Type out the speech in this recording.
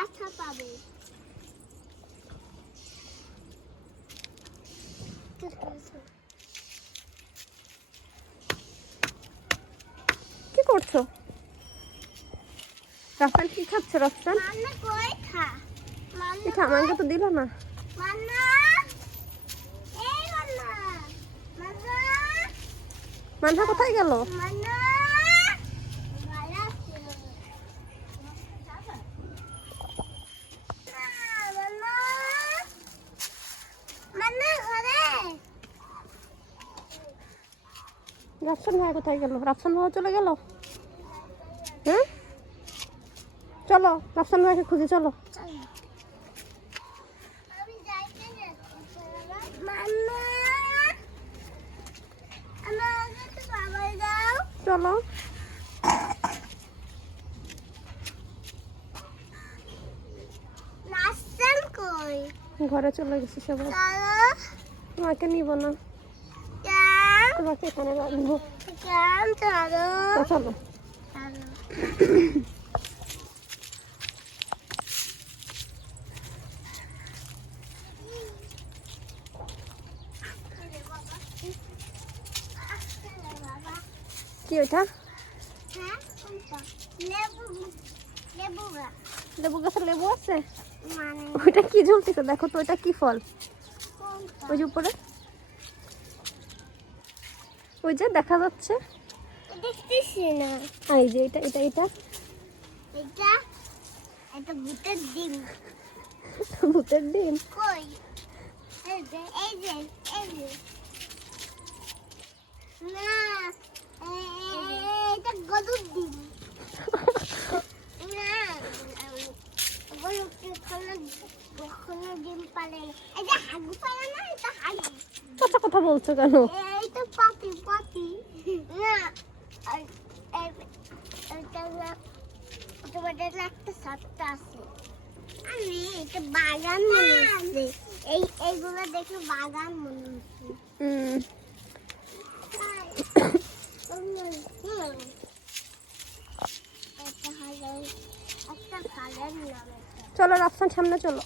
ব্যথা পাবে। কি করছো? রাফসান কি খাচ্ছে? রাফসান মান্না কই খা? এটা আমাকে তো দিল না। মান্না, এই মান্না, মান্না, মানহা কোথায় গেল? মান্না, মারা ছিল। মান্না, মান্না ঘরে। রাফসান ভাই কোথায় গেল? রাফসান ভাই চলে গেল? হ্যাঁ চলো রাফসান ভাইকে খুঁজে চলো। আমি যাইতে যাচ্ছি। মান্না, আমাকে তো বাবা দাও। চলো রাস্তান কই? ঘরে চলে গেছি সবাই। চলো। তোমাকে নিব না, কেন? তোমাকে এখানে রাখবো। কেন চলো? তো চলো। চলো। কি ওইটা? হ্যাঁ, কোনটা? লেবু, লেবু গাছ। লেবু গাছের লেবু আছে? মানে ওইটা কি ঝুলতেছে দেখো তো, ওইটা কি ফল? কোনটা? ওই যে উপরে, ওই যে দেখা যাচ্ছে। দেখতেছি না। এই যে এটা এটা এটা এটা, এটা ভূতের ডিম। ভূতের ডিম। কই? এই যে, এই যে, এই যে। না, এটা গরুর ডিম। না, গরুর কখনো ডিম পারে। এই যে হাগু পারে না, এটা হাগু। পচা কথা বলছো কেন? এইটা পাতি পাতি। না, এটা না, তোমার একটা সত্তা আছে। আমি এটা বাগান মনে হচ্ছে। এইগুলো দেখে বাগান মনে হচ্ছে। একটা ফালের নাম। চলো রাফসান সামনে চলো।